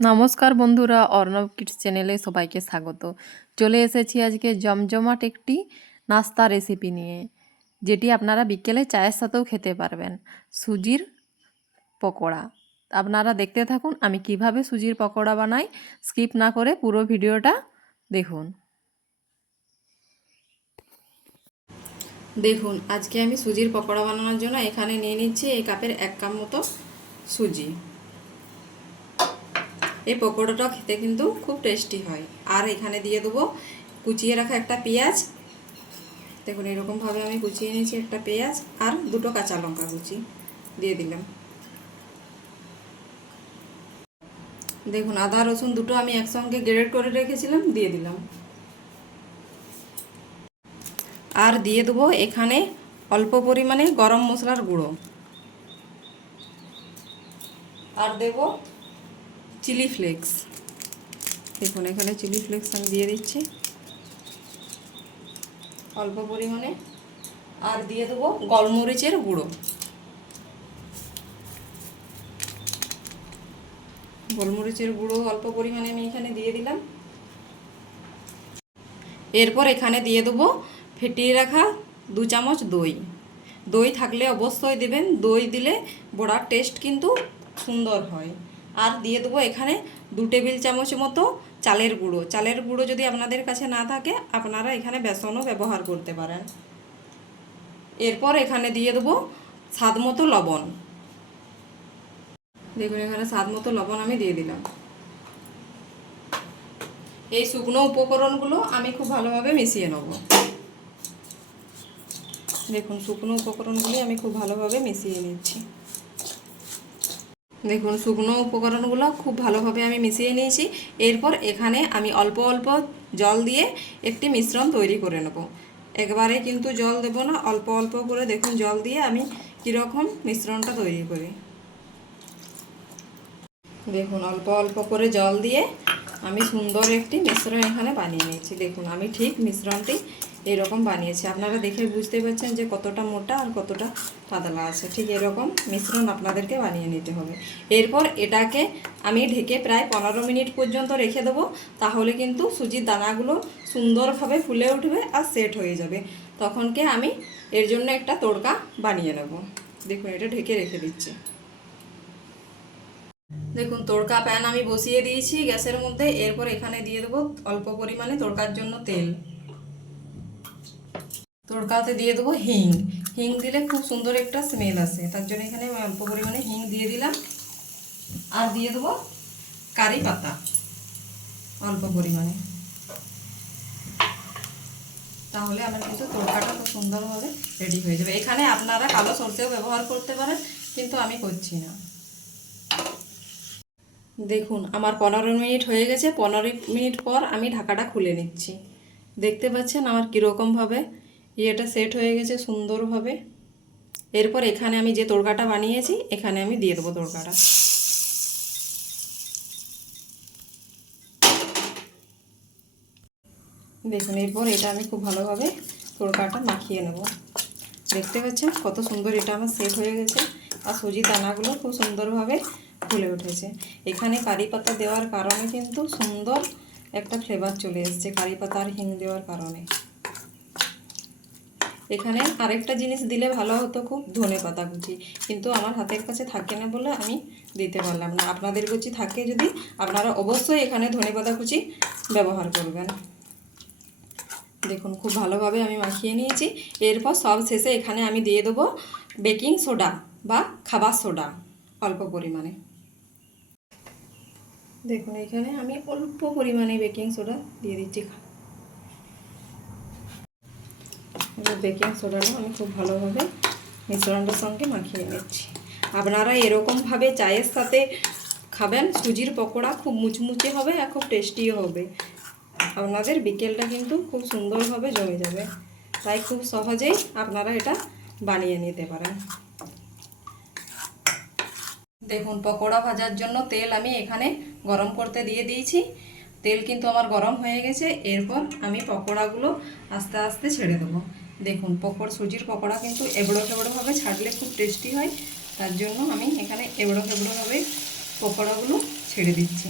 নমস্কার বন্ধুরা, অর্ণব কিডস চ্যানেলে সবাইকে স্বাগত। চলে এসেছি আজকে জমজমাট একটি নাস্তা রেসিপি নিয়ে, যেটি আপনারা বিকেলে চায়ের সাথেও খেতে পারবেন। সুজির পকোড়া। আপনারা দেখতে থাকুন আমি কিভাবে সুজির পকোড়া বানাই। স্কিপ না করে পুরো ভিডিওটা দেখুন। দেখুন, আজকে আমি সুজির পকোড়া বানানোর জন্য এখানে নিয়ে নিচ্ছি এই কাপের 1 কাপ মতো সুজি। এই পকোড়াটা খেতে কিন্তু খুব টেস্টি হয়। আর এখানে দিয়ে দেবো কুচিয়ে রাখা একটা পেঁয়াজ। দেখুন, এরকমভাবে আমি কুচিয়ে নিয়েছি একটা পেঁয়াজ, আর 2টো কাঁচা লঙ্কা কুচি দিয়ে দিলাম। দেখুন, আদা রসুন দুটো আমি একসঙ্গে গ্রেট করে রেখেছিলাম, দিয়ে দিলাম। আর দিয়ে দেবো এখানে অল্প পরিমাণে গরম মশলার গুঁড়ো, আর দেব চিলি ফ্লেক্স। দেখুন, এখানে চিলি ফ্লেক্স আমি দিয়ে দিচ্ছি অল্প পরিমাণে। আর দিয়ে দেবো গোলমরিচের গুঁড়ো। গোলমরিচের গুঁড়ো অল্প পরিমাণে আমি এখানে দিয়ে দিলাম। এরপর এখানে দিয়ে দেবো ফেটিয়ে রাখা 2 চামচ দই। দই থাকলে অবশ্যই দেবেন, দই দিলে বড়ার টেস্ট কিন্তু সুন্দর হয়। আর দিয়ে দেবো এখানে 2 টেবিল চামচ মতো চালের গুঁড়ো। চালের গুঁড়ো যদি আপনাদের কাছে না থাকে, আপনারা এখানে বেসনও ব্যবহার করতে পারেন। এরপর এখানে দিয়ে দেবো স্বাদ মতো লবণ। দেখুন, এখানে স্বাদ মতো লবণ আমি দিয়ে দিলাম। এই শুকনো উপকরণগুলো আমি খুব ভালোভাবে মিশিয়ে নেব। দেখুন, শুকনো উপকরণগুলি আমি খুব ভালোভাবে মিশিয়ে নিচ্ছি। দেখুন, শুকনো উপকরণগুলো খুব ভালোভাবে আমি মিশিয়ে নিয়েছি। এরপর এখানে আমি অল্প অল্প জল দিয়ে একটি মিশ্রণ তৈরি করে নেব। একবারে কিন্তু জল দেব না, অল্প অল্প করে দেখুন জল দিয়ে আমি কীরকম মিশ্রণটা তৈরি করি। দেখুন, অল্প অল্প করে জল দিয়ে আমি সুন্দর একটি মিশ্রণ এখানে বানিয়ে নিয়েছি। দেখুন, আমি ঠিক মিশ্রণটি এরকম বানিয়েছি। আপনারা দেখে বুঝতে পারছেন যে কতটা মোটা আর কতটা পাতলা আছে। ঠিক এরকম মিশ্রণ আপনাদেরকে বানিয়ে নিতে হবে। এরপর এটাকে আমি ঢেকে প্রায় 15 মিনিট পর্যন্ত রেখে দেবো। তাহলে কিন্তু সুজির দানাগুলো সুন্দরভাবে ফুলে উঠবে আর সেট হয়ে যাবে। তখনকে আমি এর জন্য একটা তড়কা বানিয়ে নেব। দেখুন, এটা ঢেকে রেখে দিচ্ছি। দেখুন, তড়কা প্যান আমি বসিয়ে দিয়েছি গ্যাসের মধ্যে। এরপর এখানে দিয়ে দেবো অল্প পরিমাণে তড়কার জন্য তেল। তড়কাতে দিয়ে দেবো হিং। হিং দিলে খুব সুন্দর একটা স্মেল আসে, তার জন্য এখানে আমি অল্প পরিমাণে হিং দিয়ে দিলাম। আর দিয়ে দেবো কারি পাতা অল্প পরিমাণে। তাহলে আমার কিন্তু তড়কাটা খুব সুন্দরভাবে রেডি হয়ে যাবে। এখানে আপনারা কালো সরষেও ব্যবহার করতে পারেন, কিন্তু আমি করছি না। দেখুন, আমার 15 মিনিট হয়ে গেছে। 15 মিনিট পর আমি ঢাকাটা খুলে নিচ্ছি। দেখতে পাচ্ছেন আমার কীরকমভাবে ইয়েটা সেট হয়ে গেছে সুন্দরভাবে। এরপর এখানে আমি যে তড়কাটা বানিয়েছি এখানে আমি দিয়ে দেবো তড়কাটা। দেখুন, এরপর এটা আমি খুব ভালোভাবে তড়কাটা মাখিয়ে নেব। দেখতে পাচ্ছেন কত সুন্দর এটা আমার সেট হয়ে গেছে, আর সুজির দানাগুলো খুব সুন্দরভাবে ফুলে উঠেছে। এখানে কারি পাতা দেওয়ার কারণে কিন্তু সুন্দর একটা ফ্লেভার চলে এসেছে, কারি পাতা আর হিং দেওয়ার কারণে। এখানে আরেকটা জিনিস দিলে ভালো হতো, খুব ধনে পাতা কুচি, কিন্তু আমার হাতের কাছে থাকে না বলে আমি দিতে পারলাম না। আপনাদের কুচি থাকে যদি, আপনারা অবশ্যই এখানে ধনে পাতা কুচি ব্যবহার করবেন। দেখুন, খুব ভালোভাবে আমি মাখিয়ে নিয়েছি। এরপর সব শেষে এখানে আমি দিয়ে দেবো বেকিং সোডা বা খাবার সোডা অল্প পরিমাণে। দেখুন, এখানে আমি অল্প পরিমাণে বেকিং সোডা দিয়ে দিচ্ছি। এবার বেকিং সোডাটা আমি খুব ভালোভাবে মিশ্রণটার সঙ্গে মাখিয়ে নিচ্ছি। আপনারা এরকমভাবে চায়ের সাথে খাবেন, সুজির পকোড়া খুব মুচমুচে হবে আর খুব টেস্টিও হবে। আপনাদের বিকেলটা কিন্তু খুব সুন্দরভাবে জমে যাবে। তাই খুব সহজেই আপনারা এটা বানিয়ে নিতে পারেন। দেখুন, পকোড়া ভাজার জন্য তেল আমি এখানে গরম করতে দিয়ে দিয়েছি। তেল কিন্তু আমার গরম হয়ে গেছে। এরপর আমি পকোড়াগুলো আস্তে আস্তে ছেড়ে দেবো। দেখুন, সুজির পকোড়া কিন্তু এবড়ো খেবড়োভাবে ছাড়লে খুব টেস্টি হয়, তার জন্য আমি এখানে এবড়ো খেবড়োভাবে পকোড়াগুলো ছেড়ে দিচ্ছি।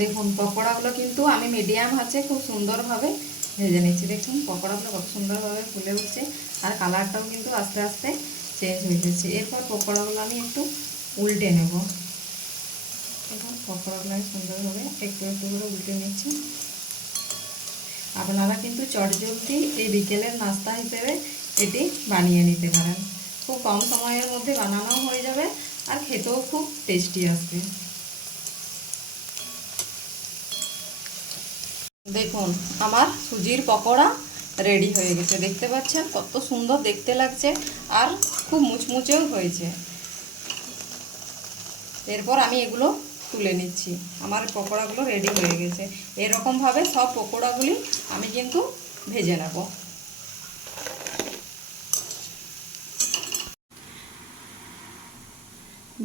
দেখুন পকোড়াগুলো কিন্তু আমি মিডিয়াম আঁচে খুব সুন্দরভাবে ভেজে নিচ্ছি। দেখুন পকোড়াগুলো কত সুন্দরভাবে ফুলে উঠছে আর কালারটাও কিন্তু আস্তে আস্তে চেঞ্জ হয়ে যাচ্ছে। এরপর পকোড়াগুলো আমি একটু উল্টে নেব। এখন পকোড়াগুলো আমি সুন্দরভাবে একটু একটু করে উল্টে নিচ্ছি। আপনারা কিন্তু চটজলদি এই বিকেলের নাস্তা হিসেবে এটি বানিয়ে নিতে পারেন। খুব কম সময়ের মধ্যে বানানো হয়ে যাবে আর খেতেও খুব টেস্টি আসবে। দেখুন আমার সুজির পকোড়া রেডি হয়ে গেছে। দেখতে পাচ্ছেন কত সুন্দর দেখতে লাগছে আর খুব মুচমুচেও হয়েছে। এরপর আমি এগুলো তুলে নিচ্ছি। আমার পকোড়াগুলো রেডি হয়ে গেছে। এরকমভাবে সব পকোড়াগুলি আমি কিন্তু ভেজে নেব।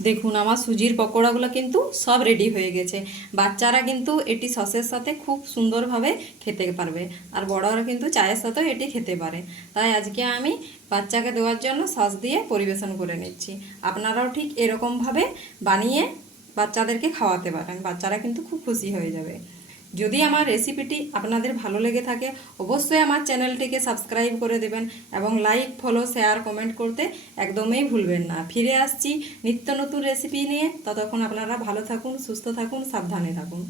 দেখুন আমার সুজির পকোড়াগুলো কিন্তু সব রেডি হয়ে গেছে। বাচ্চারা কিন্তু এটি সসের সাথে খুব সুন্দরভাবে খেতে পারবে আর বড়রা কিন্তু চায়ের সাথেও এটি খেতে পারে। তাই আজকে আমি বাচ্চাকে দেওয়ার জন্য সস দিয়ে পরিবেশন করে নিচ্ছি। আপনারাও ঠিক এরকমভাবে বানিয়ে বাচ্চাদেরকে খাওয়াতে পারেন। বাচ্চারা কিন্তু খুব খুশি হয়ে যাবে। যদি আমার রেসিপিটি আপনাদের ভালো লেগে থাকে অবশ্যই আমার চ্যানেলটিকে সাবস্ক্রাইব করে দেবেন এবং লাইক, ফলো, শেয়ার, কমেন্ট করতে একদমই ভুলবেন না। ফিরে আসছি নিত্য নতুন রেসিপি নিয়ে। ততক্ষণ আপনারা ভালো থাকুন, সুস্থ থাকুন, সাবধানে থাকুন।